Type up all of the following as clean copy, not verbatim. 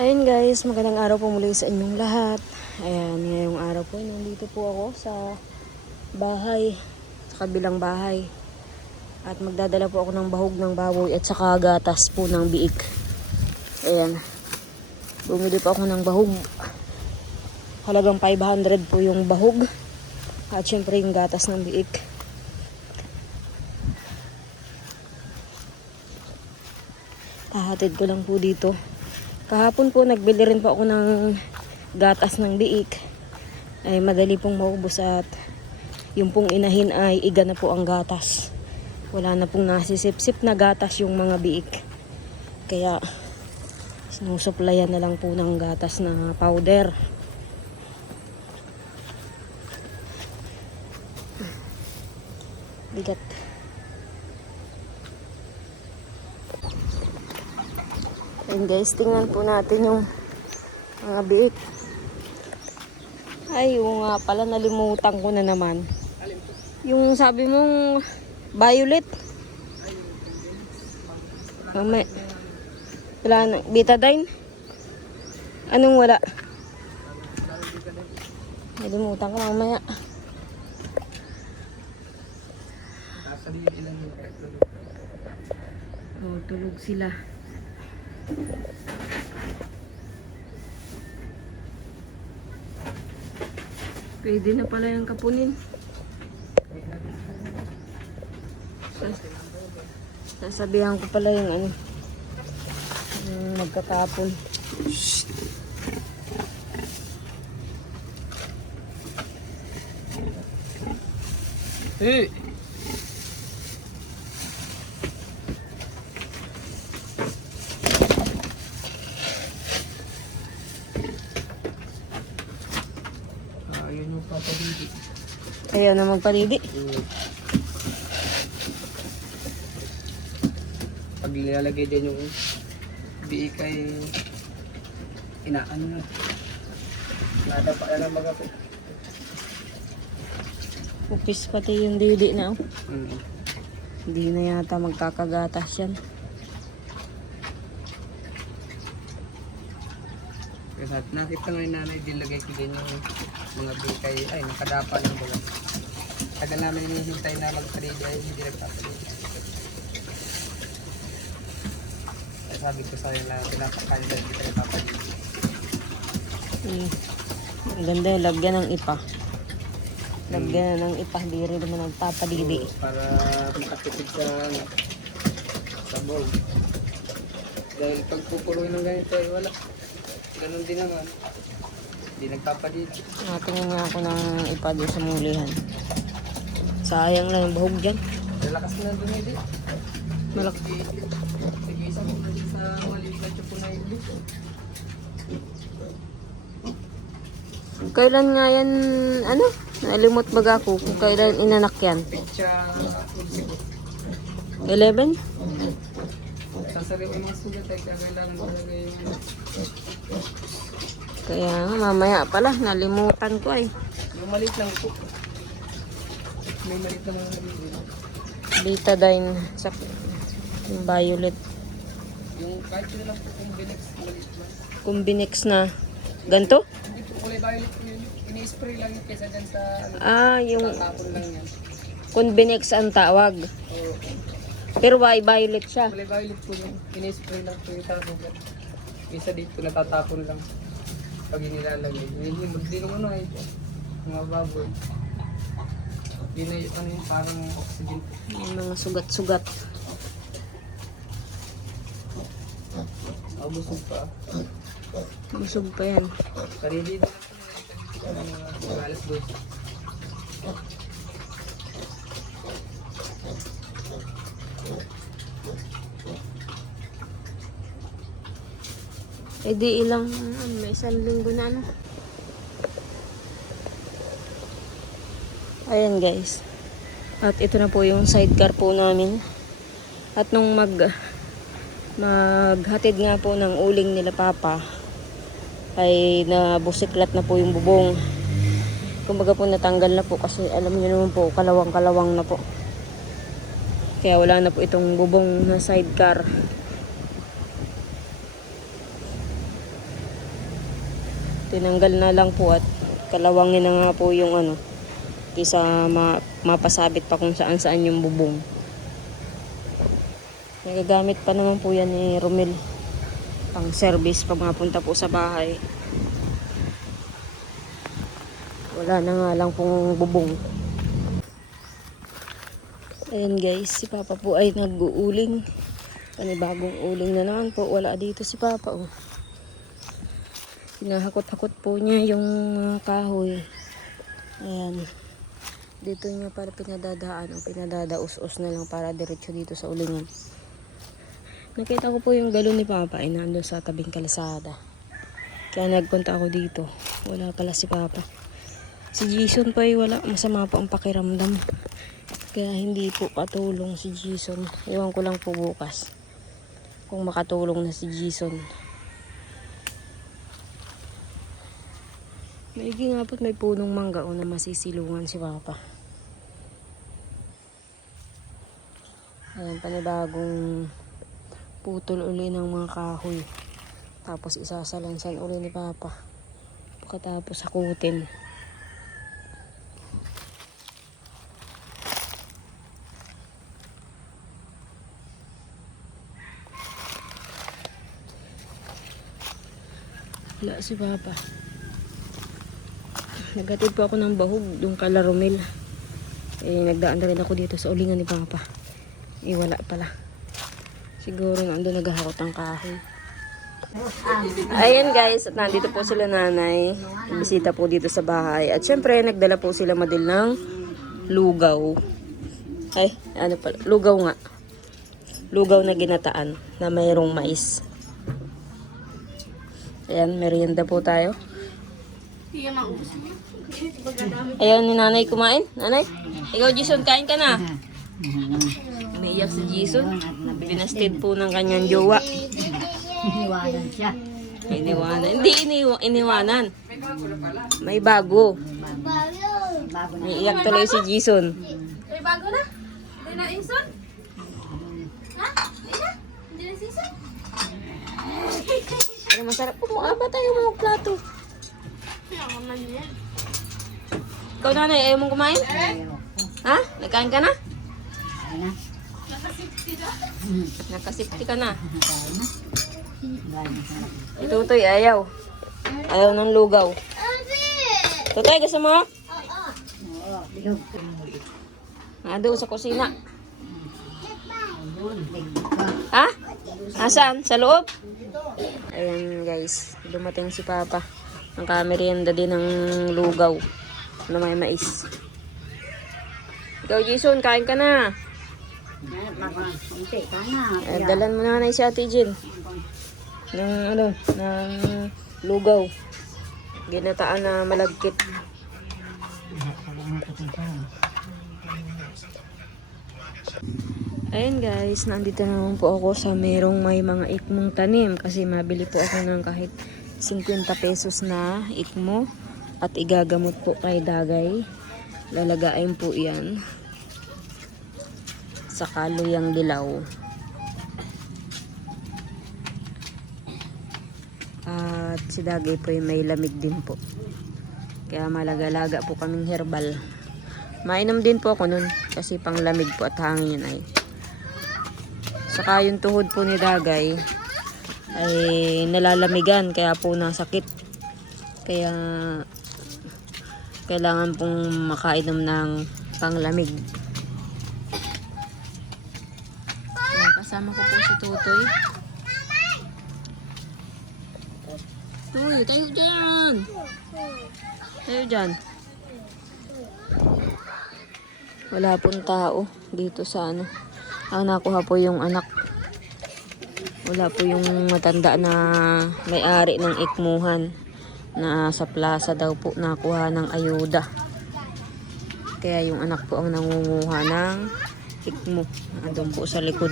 Ayun guys, magandang araw po muli sa inyong lahat. Ayan, ngayong araw po, nandito po ako sa bahay, sa kabilang bahay. At magdadala po ako ng bahog ng baboy at saka gatas po ng biik. Ayan, bumili po ako ng bahog. Halagang 500 po yung bahog. At syempre yung gatas ng biik. Hahatid ko lang po dito. Kahapon po nagbili rin po ako ng gatas ng biik. Ay madali pong maubos at yung pong inahin ay iga na po ang gatas. Wala na pong nasisip-sip na gatas yung mga biik. Kaya sinusuplayan na lang po ng gatas na powder. Bigat. Ayun guys, tingnan po natin yung mga biik. Ay, yung nga pala, nalimutan ko na naman. Yung sabi mong violet. Mamaya. Wala na. Betadine? Anong wala? Nalimutan ko mamaya. Oh, tulog sila. Pwede na pala yung kapunin. Sasabihan ko pala yung ano, yung magkakapon. Hey! Ayun yung papalidi. Ayaw na magpalidi. Pag nilalagay dyan yung biik ay inaano na. Nada pa yan ang mga po. Upis pati yung dili na. Oh. Mm. Hindi na yata magkakagatas yan. Kasi nakita nga yung nanay, dilagay ko din yung mga biik ay nakadapa ng bulan. Tagal namin hinihintay na magpalidi ay hindi nagpapalidi. Sabi ko sa'yo na pinapakain dahil hindi tayo papalidi. Ang ganda yung lagyan ng ipa. Lagyan na ng ipa, di rin naman nagpapalidi. Para makatipid sa bowl. Dahil pag pupuruin ng ganito ay wala. Ganun din naman. Hindi nagpapalidi. Natingin nga ako ng ipa doon sa mulihan. Sayang lang yung bahog dyan. Lalakas na dumili. Malaki. Sige, isa mo na sa maliit na chupo na yung Kailan nga yan, ano? Nalimot baga ako kung kailan inanak yan. Pitsa 11? sasari yung mga sugat ay kailangan talaga yung Kaya nga, mamaya pala, nalimutan ko ay. yung maliit lang po. May maliit na mga nabibili. Betadine sa yung violet. Yung kahit sila lang po kung binex, maliit lang. Kumbinex na ganto? Hindi po kulay violet po yun. Ini-spray lang yung kesa dyan sa ano. Yung Tatapon lang yan. Kumbinex ang tawag. Oo. Pero violet siya. Kulay violet po yun. Ini-spray lang po yung tasugat. Isa dito natatapon lang. Pag inilalagay. Hinihimod din ng ano ay mga baboy. Yun ay ano yun, parang oxygen. Yung mga sugat-sugat. Busog pa. Busog pa yan. Sarili din ang mga alas dos. Eh di ilang, may isang linggo na ano. Ayan guys. At ito na po yung sidecar po namin. At nung maghatid nga po ng uling nila papa, ay nabusiklat na po yung bubong. Kumbaga po natanggal na po kasi alam niyo naman po, kalawang-kalawang na po. Kaya wala na po itong bubong na sidecar. Tinanggal na lang po at kalawangin na nga po yung ano. Kaysa mapasabit pa kung saan saan yung bubong. Nagagamit pa naman po yan ni Romel. Pang service pag mapunta po sa bahay. Wala na nga lang pong bubong. Ayan guys, si Papa po ay nag-uuling. Panibagong uling na naman po. Wala dito si Papa. Oh. Hinahakot-hakot po niya yung kahoy. Ayan. Dito niya para pinadadaan o pinadadaus-us na lang para diretso dito sa ulingan. Nakita ko po yung galon ni Papa ay nandun sa tabing kalsada. Kaya nagpunta ako dito. Wala pala si Papa. Si Jason pa ay wala. Masama po ang pakiramdam. Kaya hindi po katulong si Jason. Ewan ko lang po bukas kung makatulong na si Jason. Maigi nga po't may punong mangga o na masisilungan si Papa. Ayan, panibagong putol uli ng mga kahoy. Tapos isasalansan uli ni Papa. Pagkatapos hakutin. Wala si Papa. Nagatid po ako ng bahog yung kala Romel. Nagdaan na rin ako dito sa ulingan ni Papa. Wala pala. Siguro nandun naghahakot ang kahoy. Ayan guys, at nandito po sila nanay. Bisita po dito sa bahay. At syempre, nagdala po sila Madil ng lugaw. Ay, ano pala? Lugaw nga. Lugaw na ginataan na mayroong mais. Ayan, merienda po tayo. Ayan ni nanay kumain. Nanay, ikaw Jason, kain ka na. Umiiyak si Jason. Binastid po ng kanyang jowa. Iniwanan siya. Iniwanan. Hindi iniwanan. May bago. Bago na. Umiiyak tuloy si Jason. May bago na? Hindi na inson? Ha? Hindi na? Hindi na season? Ano masarap po mo. Ba tayo mga plato? Kaya ka man yan. Ikaw nanay, ayaw mong kumain? Ha? Nagkain ka na? Ay na. Nakasipti na? Nakasipti ka na. Kain na. Galing na sa Itutoy, ayaw. Ayaw ng lugaw. Tutoy, gusto mo? Oo, bilog. Doon sa kusina. Big ka. Ha? Asan? Sa loob? Ayan guys, dumating si Papa. Ang kamerienda din ng lugaw na may mais. Ikaw Jason, kain ka na. Hindi, kana. Dalan mo na si Ate Jill. Ng lugaw. Ginataan na malagkit. Ayan guys, nandito naman po ako sa merong may mga ikmong tanim kasi mabili po ako ng kahit 50 pesos na ikmo at igagamot po kay Dagay. Lalagain po yan sa kaluyang dilaw. At si Dagay po ay may lamig din po. Kaya malagalaga po kaming herbal. Mainom din po ako nun kasi pang lamig po at hangin ay. Saka yung tuhod po ni Dagay ay nalalamigan kaya po nasakit. Kaya kailangan pong makainom ng panglamig. Ayan, kasama ko po si Tutoy. Uy, tayo dyan! Tayo dyan. Wala pong tao dito sa ano. Ang nakuha po yung anak. Wala po yung matanda na may-ari ng ikmuhan na sa plaza daw po nakuha ng ayuda. Kaya yung anak po ang nangunguha ng ikmo. Andun po sa likod.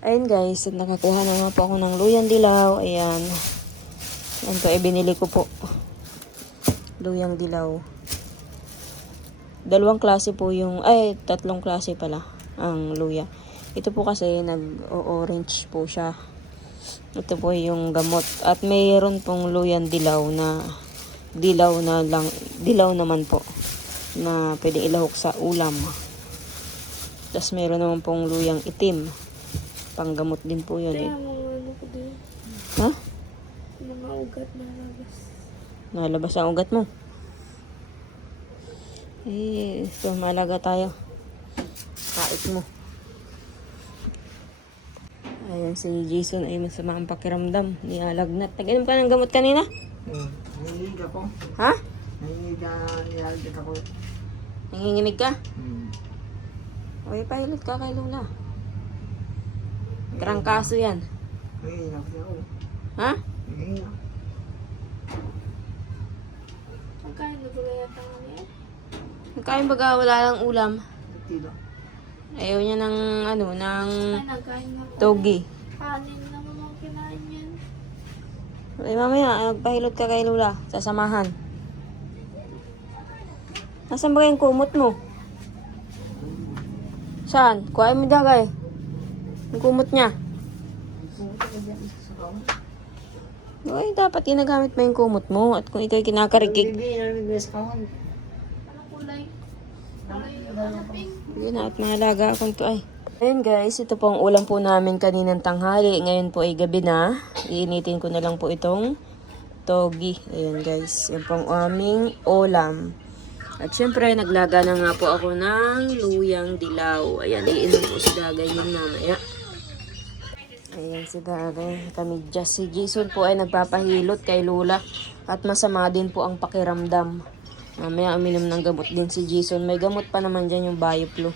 Ayun guys, nakakuha na nga po ako ng luyang dilaw. Ayan. Yan po, binili ko po. Luyang dilaw. Dalawang klase po yung, tatlong klase pala ang luya. Ito po kasi nag-orange po siya. Ito po yung gamot. At mayroon pong luyan dilaw naman po na pwede ilahok sa ulam. Tapos mayroon naman pong luyang itim. Panggamot din po yun eh. Ha? Mga ugat na labas. Nalabas ang ugat mo. Eh, so malaga tayo. Kait mo. Ayan, si Jason ay masama ang pakiramdam. Nialagnat. Nag-inom ka ng gamot kanina? Nanginginig ako. Ha? Nilalagay ako. Nanginginig ka? O, ipahilot ka kay Lola. Trangkaso yan. Nanginginig ako. Ha? Nanginginig. Pagkain na pala yata kami yan. Nagkain baga wala lang ulam. Tilo. Ayaw niya ng Ay, nagkain na po. togi. Kanin na mga kinain yan. Ay, mamaya, magpahilot ka kay Lola. Sasamahan. Nasaan ba yung kumot mo? Saan? Kuhain mo dagay. Yung kumot niya. Uy, dapat ginagamit mo yung kumot mo. At kung ito'y kinakarikik, Hindi, nalagay sa kahon. Anong kulay? Kulay pink. yun na, at mahalaga akong to ay. Ayun guys, ito po ang ulam po namin kaninang tanghali. Ngayon po ay gabi na. Iinitin ko na lang po itong togi. Ayun guys, yun po ang aming ulam. At syempre, naglaga na nga po ako ng luyang dilaw. Ayan, iinom po si Dagay yun mamaya. Ayan si Dagay. Kami just si Jason po ay nagpapahilot kay Lola. At masama din po ang pakiramdam. Mamaya uminom ng gamot din si Jason. May gamot pa naman dyan yung Bioflu.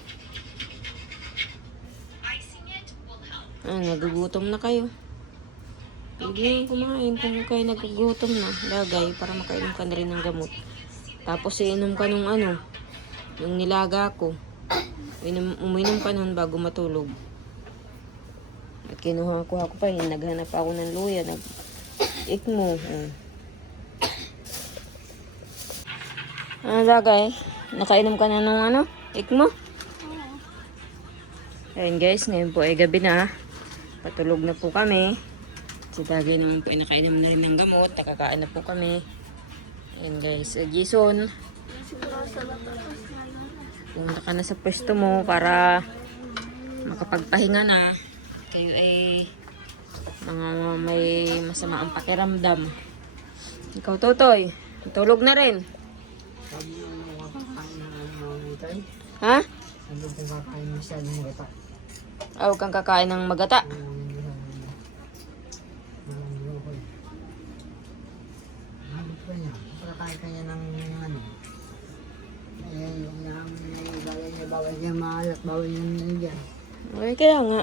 Nagugutom na kayo. Pwede nang kumain kung kayo nagugutom na. Lagay para makainom ka na rin ng gamot. Tapos iinom ka nung yung nilaga ko. Uminom ka nun bago matulog. At kinuha ko pa yun. Naghanap ako ng luya. Ikmo. Lagay. Nakainom ka na ng ikmo? Ayun guys, ngayon po ay gabi na. Patulog na po kami. Si Dagay naman po ay nakainom na rin ng gamot. Nakakain na po kami. Ayun guys, Jason. Pumunta ka na sa pwesto mo para makapagpahinga na. Kayo ay mga may masama ang pakiramdam. Ikaw, Totoy, tulog na rin. Sabi mo mga kakain na mga tayo. Ha? Sabi ko kakain masyadong magata. Huwag kang kakain ng magata. Ano pa niya? Kakain kanya ng yung naman na yung bawal niya maalat, bawal niya nandiyan. Okay, kaya nga.